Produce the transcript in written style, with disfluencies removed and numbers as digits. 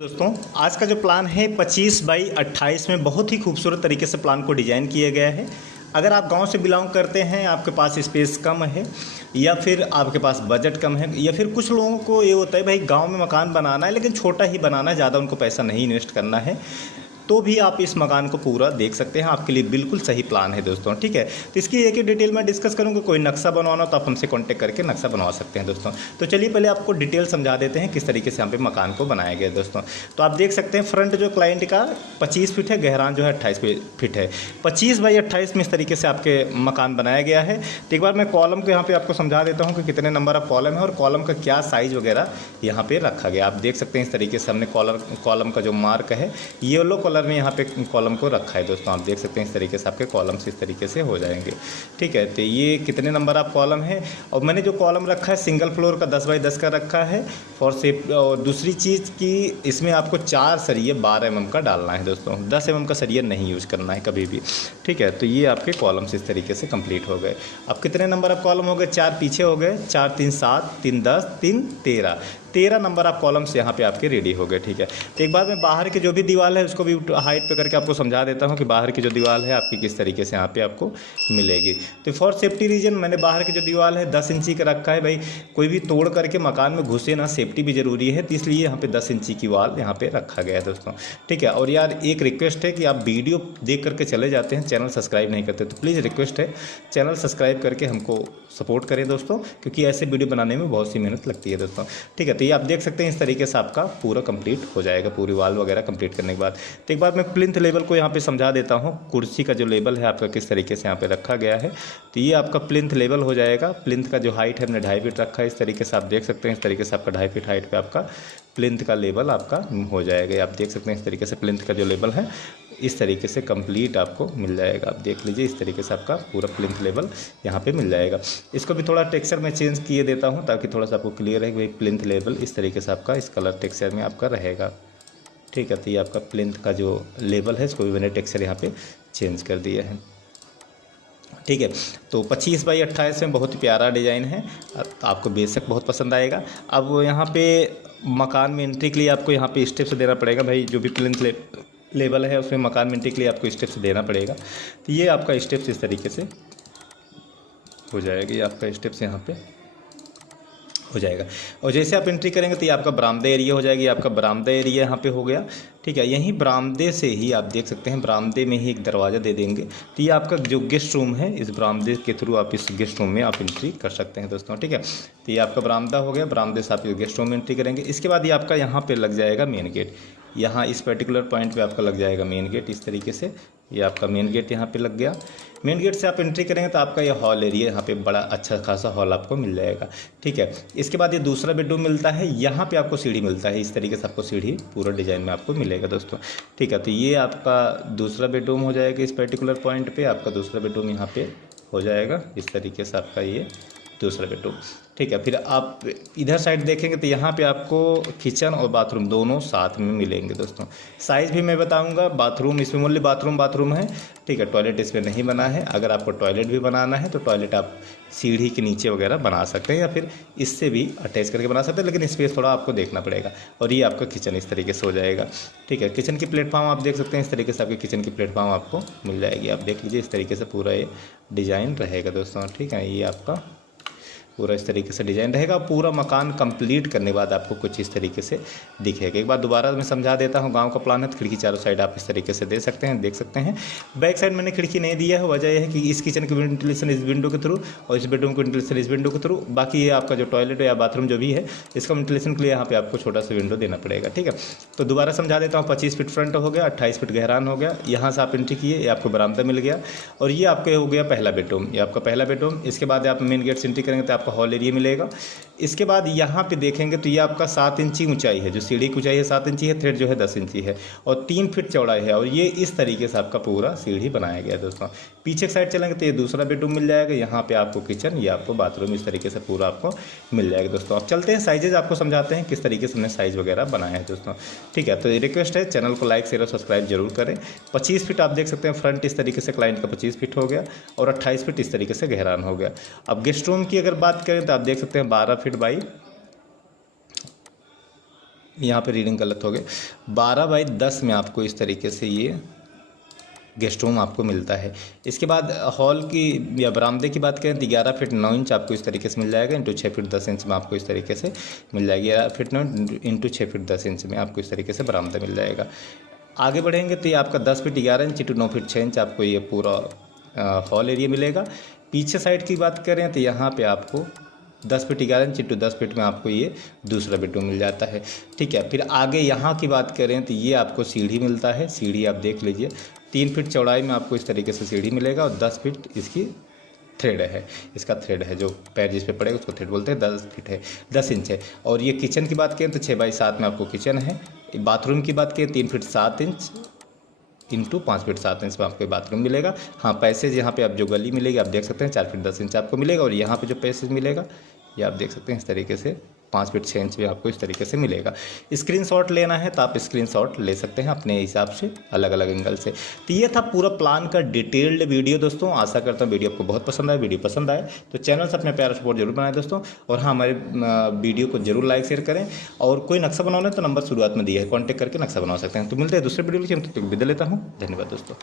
दोस्तों आज का जो प्लान है 25 बाई 28 में बहुत ही खूबसूरत तरीके से प्लान को डिज़ाइन किया गया है। अगर आप गांव से बिलोंग करते हैं, आपके पास स्पेस कम है या फिर आपके पास बजट कम है या फिर कुछ लोगों को ये होता है भाई गांव में मकान बनाना है लेकिन छोटा ही बनाना है, ज़्यादा उनको पैसा नहीं इन्वेस्ट करना है, तो भी आप इस मकान को पूरा देख सकते हैं। आपके लिए बिल्कुल सही प्लान है दोस्तों, ठीक है। तो इसकी एक ही डिटेल में डिस्कस करूंगा। कोई नक्शा बनवाना तो आप हमसे कांटेक्ट करके नक्शा बनवा सकते हैं दोस्तों। तो चलिए पहले आपको डिटेल समझा देते हैं किस तरीके से यहाँ पे मकान को बनाया गया है दोस्तों। तो आप देख सकते हैं फ्रंट जो क्लाइंट का 25 फीट है, गहरान जो है 28 फीट है। 25 बाई 28 में इस तरीके से आपके मकान बनाया गया है। तो एक बार मैं कॉलम को यहाँ पे आपको समझा देता हूँ कि कितने नंबर ऑफ कॉलम है और कॉलम का क्या साइज़ वगैरह यहाँ पे रखा गया। आप देख सकते हैं इस तरीके से हमने कॉलम का जो मार्क है येलो कलर में यहाँ पे कॉलम को रखा है दोस्तों। आप देख सकते हैं इस तरीके से आपके कॉलम्स इस तरीके से हो जाएंगे, ठीक है। तो ये कितने नंबर ऑफ कॉलम है और मैंने जो कॉलम रखा है सिंगल फ्लोर का 10 बाई 10 का रखा है फॉर सेफ। और दूसरी चीज़ कि इसमें आपको 4 सरिये 12 mm का डालना है दोस्तों, 10 mm का सरिया नहीं यूज़ करना है कभी भी, ठीक है। तो ये आपके कॉलम्स इस तरीके से कंप्लीट हो गए। अब कितने नंबर ऑफ कॉलम हो गए? 4 पीछे हो गए, 4 3 7 3 10 3 13 नंबर ऑफ कॉलम्स यहाँ पे आपके रेडी हो गए, ठीक है। तो एक बार मैं बाहर की जो भी दीवार है उसको भी हाइट पे करके आपको समझा देता हूँ कि बाहर की जो दीवार है आपकी किस तरीके से यहाँ पे आपको मिलेगी। तो फॉर सेफ्टी रीजन मैंने बाहर की जो दीवार है 10 इंची का रखा है। भाई कोई भी तोड़ करके मकान में घुसे ना, सेफ्टी भी ज़रूरी है, तो इसलिए यहाँ पे 10 इंची की वाल यहाँ पे रखा गया है दोस्तों, ठीक है। और यार एक रिक्वेस्ट है कि आप वीडियो देख करके चले जाते हैं, चैनल सब्सक्राइब नहीं करते, तो प्लीज़ रिक्वेस्ट है चैनल सब्सक्राइब करके हमको सपोर्ट करें दोस्तों, क्योंकि ऐसे वीडियो बनाने में बहुत सी मेहनत लगती है दोस्तों, ठीक है। तो ये आप देख सकते हैं इस तरीके से आपका पूरा कंप्लीट हो जाएगा, पूरी वाल वगैरह कंप्लीट करने के बाद। तो एक बार मैं प्लिंथ लेवल को यहाँ पे समझा देता हूँ। कुर्सी का जो लेवल है आपका किस तरीके से यहाँ पे रखा गया है, तो ये आपका प्लिंथ लेवल हो जाएगा। प्लिंथ का जो हाइट है हमने 2.5 फीट रखा है, इस तरीके से आप देख सकते हैं। इस तरीके से आपका 2.5 फीट हाइट पे आपका प्लिंथ का लेवल आपका हो जाएगा। आप देख सकते हैं इस तरीके से प्लिंथ का जो लेवल है इस तरीके से कंप्लीट आपको मिल जाएगा। आप देख लीजिए इस तरीके से आपका पूरा प्लिंथ लेवल यहाँ पे मिल जाएगा। इसको भी थोड़ा टेक्सचर में चेंज किए देता हूँ ताकि थोड़ा सा आपको क्लियर है कि भाई प्लिंथ लेवल इस तरीके से आपका इस कलर टेक्सचर में आपका रहेगा, ठीक है। तो ये आपका प्लिंथ का जो लेवल है इसको भी मैंने टेक्सचर यहाँ पे चेंज कर दिया है, ठीक है। तो 25 बाई 28 में बहुत ही प्यारा डिज़ाइन है, आपको बेशक बहुत पसंद आएगा। अब यहाँ पे मकान में एंट्री के लिए आपको यहाँ पे स्टेप्स देना पड़ेगा। भाई जो भी प्लिंथ लेवल है उसमें मकान में एंट्री के लिए आपको स्टेप्स देना पड़ेगा। तो ये आपका स्टेप्स इस तरीके से हो जाएगा, ये आपका स्टेप्स यहाँ पे हो जाएगा। और जैसे आप एंट्री करेंगे तो ये आपका बरामदा एरिया हो जाएगा। ये आपका बरामदा एरिया यहाँ पे हो गया, ठीक है। यहीं बरामदे से ही आप देख सकते हैं, बरामदे में ही एक दरवाज़ा दे देंगे तो ये आपका जो गेस्ट रूम है इस बरामदे के थ्रू आप इस गेस्ट रूम में आप एंट्री कर सकते हैं दोस्तों, ठीक है। तो ये आपका बरामदा हो गया, बरामदे से आप गेस्ट रूम में एंट्री करेंगे। इसके बाद ये आपका यहाँ पर लग जाएगा मेन गेट। यहाँ इस पर्टिकुलर पॉइंट पे आपका लग जाएगा मेन गेट इस तरीके से। ये आपका मेन गेट यहाँ पे लग गया। मेन गेट से आप एंट्री करेंगे तो आपका ये हॉल एरिया यहाँ पे बड़ा अच्छा खासा हॉल आपको मिल जाएगा, ठीक है। इसके बाद ये दूसरा बेडरूम मिलता है, यहाँ पे आपको सीढ़ी मिलता है। इस तरीके से आपको सीढ़ी पूरा डिज़ाइन में आपको मिलेगा दोस्तों, ठीक है। तो ये आपका दूसरा बेडरूम हो जाएगा। इस पर्टिकुलर पॉइंट पे आपका दूसरा बेडरूम यहाँ पे हो जाएगा। इस तरीके से आपका ये दूसरा बेडरूम, ठीक है। फिर आप इधर साइड देखेंगे तो यहाँ पे आपको किचन और बाथरूम दोनों साथ में मिलेंगे दोस्तों। साइज़ भी मैं बताऊंगा। बाथरूम इसमें ओनली बाथरूम है, ठीक है। टॉयलेट इसमें नहीं बना है। अगर आपको टॉयलेट भी बनाना है तो टॉयलेट आप सीढ़ी के नीचे वगैरह बना सकते हैं या फिर इससे भी अटैच करके बना सकते हैं, लेकिन स्पेस थोड़ा आपको देखना पड़ेगा। और ये आपका किचन इस तरीके से हो जाएगा, ठीक है। किचन की प्लेटफॉर्म आप देख सकते हैं, इस तरीके से आपकी किचन की प्लेटफॉर्म आपको मिल जाएगी। आप देख लीजिए इस तरीके से पूरा ये डिज़ाइन रहेगा दोस्तों, ठीक है। ये आपका पूरा इस तरीके से डिज़ाइन रहेगा। पूरा मकान कंप्लीट करने के बाद आपको कुछ इस तरीके से दिखेगा। एक बार दोबारा मैं समझा देता हूँ। गांव का प्लान है तो खिड़की चारों साइड आप इस तरीके से दे सकते हैं, देख सकते हैं। बैक साइड मैंने खिड़की नहीं दिया है, वजह यह है कि इस किचन की वेंटिलेशन इस विंडो के थ्रू और इस बेडरूम की वेंटिलेशन इस विंडो के थ्रू। बाकी ये आपका जो टॉयलेट या बाथरूम जो भी है इसका वेंटिलेशन के लिए यहाँ पे आपको छोटा सा विंडो देना पड़ेगा, ठीक है। तो दोबारा समझा देता हूँ। 25 फीट फ्रंट हो गया, 28 फीट गहरान हो गया। यहाँ से आप एंट्री किए, ये आपको बरामदा मिल गया और ये आपका हो गया पहला बेडरूम। ये आपका पहला बेडरूम। इसके बाद आप मेन गेट से एंट्री करेंगे तो आपका हॉल एरिया मिलेगा। इसके बाद यहाँ पे देखेंगे तो ये आपका 7 इंची ऊंचाई है, जो सीढ़ी की ऊंचाई है 7 इंची है, थ्रेड जो है 10 इंची है और 3 फीट चौड़ाई है। और ये इस तरीके से आपका पूरा सीढ़ी बनाया गया है दोस्तों। पीछे की साइड चलेंगे तो ये दूसरा बेडरूम मिल जाएगा। यहाँ पे आपको किचन, ये आपको बाथरूम, इस तरीके से पूरा आपको मिल जाएगा दोस्तों। अब चलते हैं साइजेज आपको समझाते हैं किस तरीके से हमने साइज़ वगैरह बनाया है दोस्तों, ठीक है। तो ये रिक्वेस्ट है चैनल को लाइक शेयर और सब्सक्राइब जरूर करें। 25 फीट आप देख सकते हैं फ्रंट इस तरीके से क्लाइंट का 25 फीट हो गया और 28 फीट इस तरीके से गहरान हो गया। अब गेस्ट रूम की अगर बात करें तो आप देख सकते हैं 12 फीट बाई यहाँ पे रीडिंग गलत हो गए। 12 बाई 10 में आपको इस तरीके से ये गेस्ट रूम आपको मिलता है। इसके बाद हॉल की या बरामदे की बात करें तो 11 फीट 9 इंच आपको इस तरीके से मिल जाएगा, इंटू 6 फीट 10 इंच में आपको इस तरीके से मिल जाएगी। 11 फीट 9 इंटू 6 फीट 10 इंच में आपको इस तरीके से बरामदा मिल जाएगा। आगे बढ़ेंगे तो ये आपका 10 feet 11 inch into 9 feet 6 inch आपको ये पूरा हॉल एरिया मिलेगा। पीछे साइड की बात करें तो यहाँ पे आपको 10 फीट 11 इंच इंटू 10 फीट में आपको ये दूसरा बेडरूम मिल जाता है। ठीक है, फिर आगे यहाँ की बात करें तो ये आपको सीढ़ी मिलता है। सीढ़ी आप देख लीजिए, 3 फीट चौड़ाई में आपको इस तरीके से सीढ़ी मिलेगा और 10 फीट इसकी थ्रेड है, इसका थ्रेड है, जो पैर जिस पे पड़ेगा उसको थ्रेड बोलते हैं। 10 फीट है, 10 इंच है। और ये किचन की बात करें तो 6 बाई 7 में आपको किचन है। बाथरूम की बात करें 3 feet 7 inch into 5 feet 7 inch में आपको बाथरूम मिलेगा। हाँ, पैसेज यहाँ पे आप जो गली मिलेगी आप देख सकते हैं 4 फीट 10 इंच आपको मिलेगा। और यहाँ पे जो पैसेज मिलेगा ये आप देख सकते हैं इस तरीके से 5 फीट 6 इंच भी आपको इस तरीके से मिलेगा। स्क्रीनशॉट लेना है तो आप स्क्रीनशॉट ले सकते हैं अपने हिसाब से, अलग अलग एंगल से। तो ये था पूरा प्लान का डिटेल्ड वीडियो दोस्तों। आशा करता हूँ वीडियो आपको बहुत पसंद आए। वीडियो पसंद आए तो चैनल से अपने प्यारा सपोर्ट जरूर बनाएं दोस्तों। और हाँ, हमारे वीडियो को जरूर लाइक शेयर करें। और कोई नक्शा बनाना है तो नंबर शुरुआत में दिया है, कॉन्टैक्ट करके नक्शा बना सकते हैं। तो मिलते हैं दूसरे वीडियो में, तब तक विदा लेता हूँ। धन्यवाद दोस्तों।